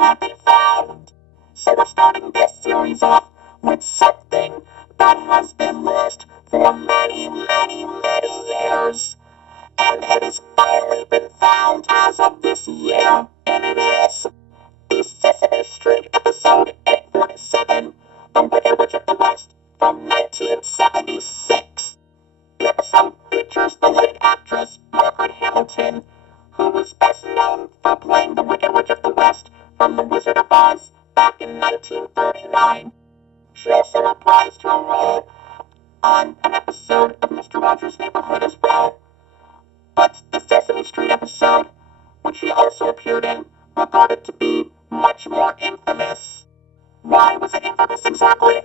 have been found. So we're starting this series off with something that has been lost for many, many, many years. And it has finally been found as of this year. And it is the Sesame Street episode 847, The Wicked Witch of the West, from 1976. The episode features the lead actress, Margaret Hamilton, who was best known for playing the Wicked Witch of the West from The Wizard of Oz back in 1939. She also reprised her role on an episode of Mr. Rogers' Neighborhood as well. But the Sesame Street episode, which she also appeared in, regarded to be much more infamous. Why was it infamous exactly?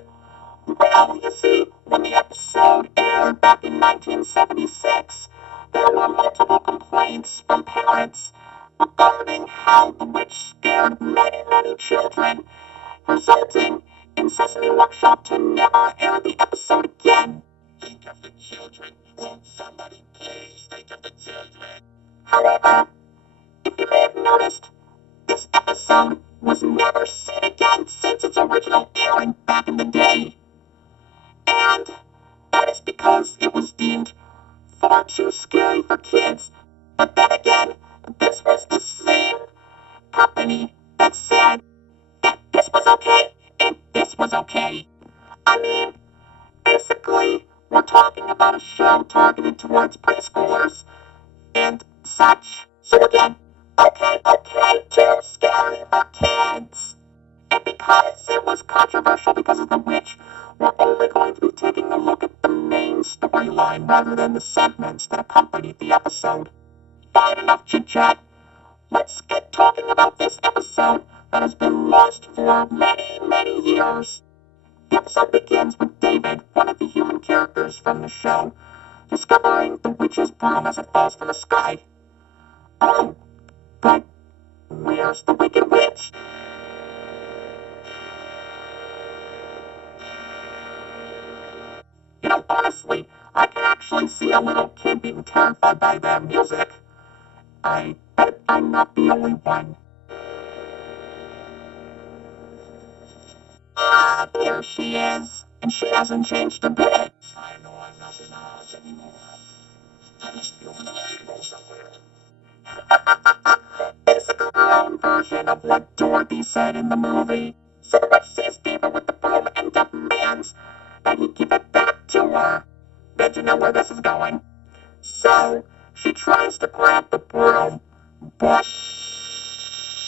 Well, you see, when the episode aired back in 1976, there were multiple complaints from parents regarding how the witch scared many, many children, resulting in Sesame Workshop to never air the episode again. Think of the children. Won't somebody please think of the children? However, if you may have noticed, this episode was never seen again since its original airing back in the day. And that is because it was deemed far too scary for kids. But then again, this was the same company that said that this was okay and this was okay. I mean, basically, we're talking about a show targeted towards preschoolers and such. So again, okay, too scary for kids. And because it was controversial because of the witch, we're only going to be taking a look at the main storyline rather than the segments that accompanied the episode. Fine, enough chit-chat. Let's get talking about this episode that has been lost for many, many years. The episode begins with David, one of the human characters from the show, discovering the witch's broom as it falls from the sky. Oh, but where's the Wicked Witch? You know, honestly, I can actually see a little kid being terrified by that music. I bet I'm not the only one. Ah, there she is. And she hasn't changed a bit. I know I'm not in the house anymore. I must be over the rainbow somewhere. Basically her own version of what Dorothy said in the movie. So the witch sees David with the broom and demands that he give it back to her. Bet you know where this is going. So she tries to grab the broom, but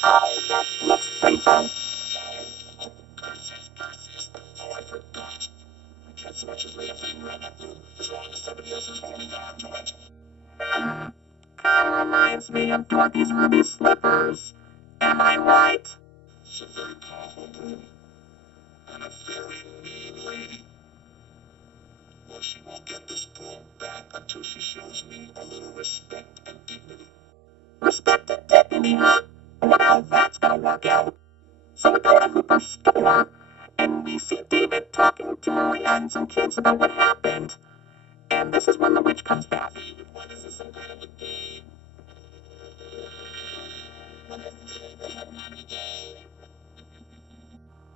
oh, that looks painful. Oh, curses. Oh, I forgot. I can't so much as lay a finger on that broom as long as somebody else is holding on to it. Kinda reminds me of Dorothy's ruby slippers. Am I right? She's a very powerful broom, and a very mean lady. Well, she won't get this broom back until she shows me a little respect and dignity. Respect and dignity, huh? I wonder how that's gonna work out. So we go to Hooper's store, and we see David talking to Maria and some kids about what happened. And this is when the witch comes back. David, what is this, some kind of a game?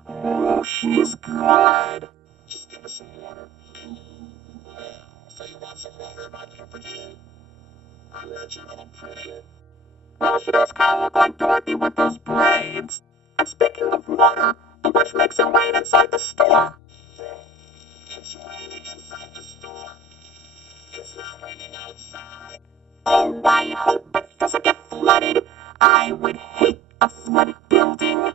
Oh, she's good. Just give us some water. So you want some water, my little pretty? I'm not your little pretty. Well, she does kind of look like Dorothy with those braids. And speaking of water, the witch makes it rain inside the store. It's raining inside the store. It's not raining outside. Oh, I hope it doesn't get flooded. I would hate a flooded building.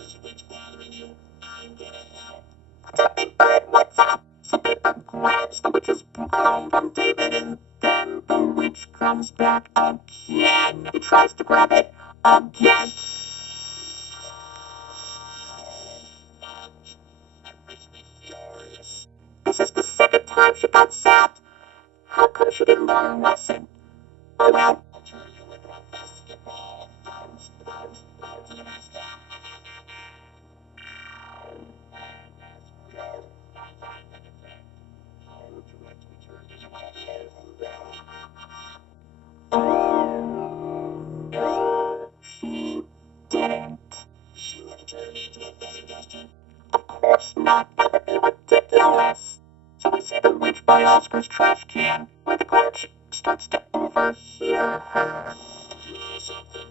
Is the witch bothering you? I'm gonna help. What's up, Big Bird? What's up? So Big Bird grabs the witch's broom from David, and then the witch comes back again. He tries to grab it again. That makes me furious. This is the second time she got zapped. How come she didn't learn her lesson? Oh well. I'll turn you into a basketball. Bounce to the basket. Oh, no, she didn't. It's not gonna be ridiculous. So we see the witch by Oscar's trash can, where the Grinch starts to overhear her. You know something?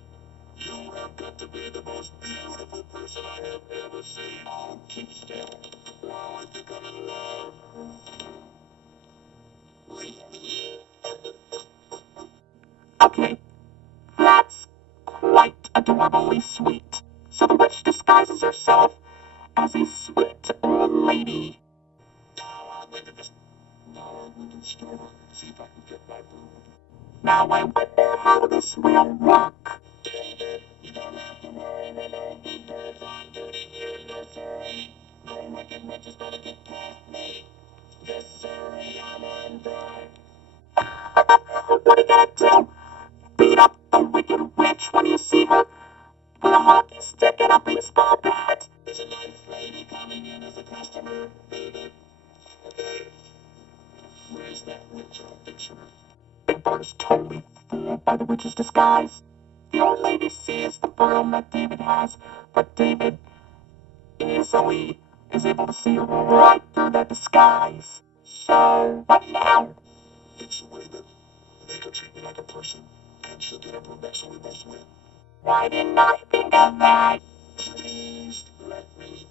You have got to be the most beautiful person I have ever seen. Oh, keep still. Oh, I think I'm in love. Okay, that's quite adorably sweet. So the witch disguises herself as a sweet old lady. Now I'm going to just... Now I'm going to store, see if I can get my broom. Now I wonder how this will work. David, you don't have to worry, we don't be birds on duty here, no sorry. No wicked witch is gonna get past me. Yes, sorry, I'm on guard. What are you gonna do? Beat up the wicked witch when you see her? With a hockey stick and a baseball bat? There's a nice lady coming in as a customer, David. Okay, where's that witch? I'll fix her. Big Bird is totally fooled by the witch's disguise. The old lady sees the broom that David has, but David easily is able to see right through that disguise. So, what now? It's a way that they could treat me like a person, and she'll get her broom back so we both win. Why didn't I think of that? Please let me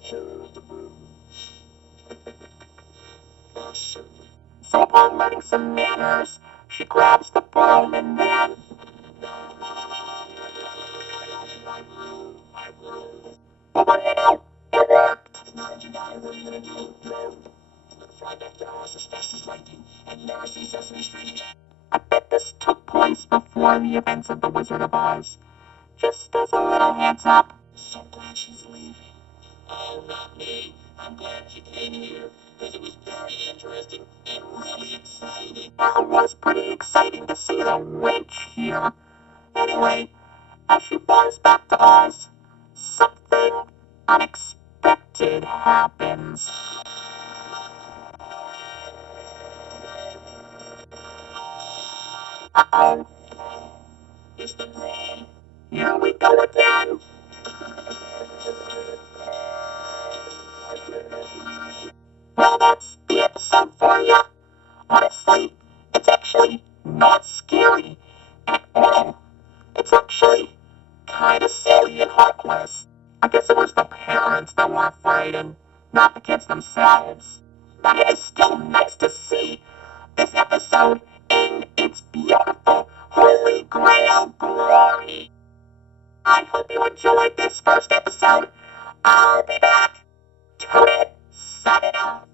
hold the broom. Certainly. So upon learning some manners, she grabs the broom and then... But what do you know? It worked! Now you got it, what are you gonna do? No. I'm gonna fly back to the house as fast as lightning and never see Sesame Street again. I bet this took place before the events of The Wizard of Oz. Just as a little heads up. So glad she's leaving. Oh, not me. I'm glad she came here, because it was very interesting and really exciting. Well, it was pretty exciting to see the witch here. Anyway, as she flies back to Oz, something unexpected happens. Uh-oh. It's the broom. Here we go again. Well, that's the episode for you. Honestly, it's actually not scary at all. It's actually kind of silly and heartless. I guess it was the parents that were afraid and not the kids themselves. But it is still nice to see this episode in its beautiful Holy Grail glory. I hope you enjoyed this first episode. I'll be back. Toadette, signing off.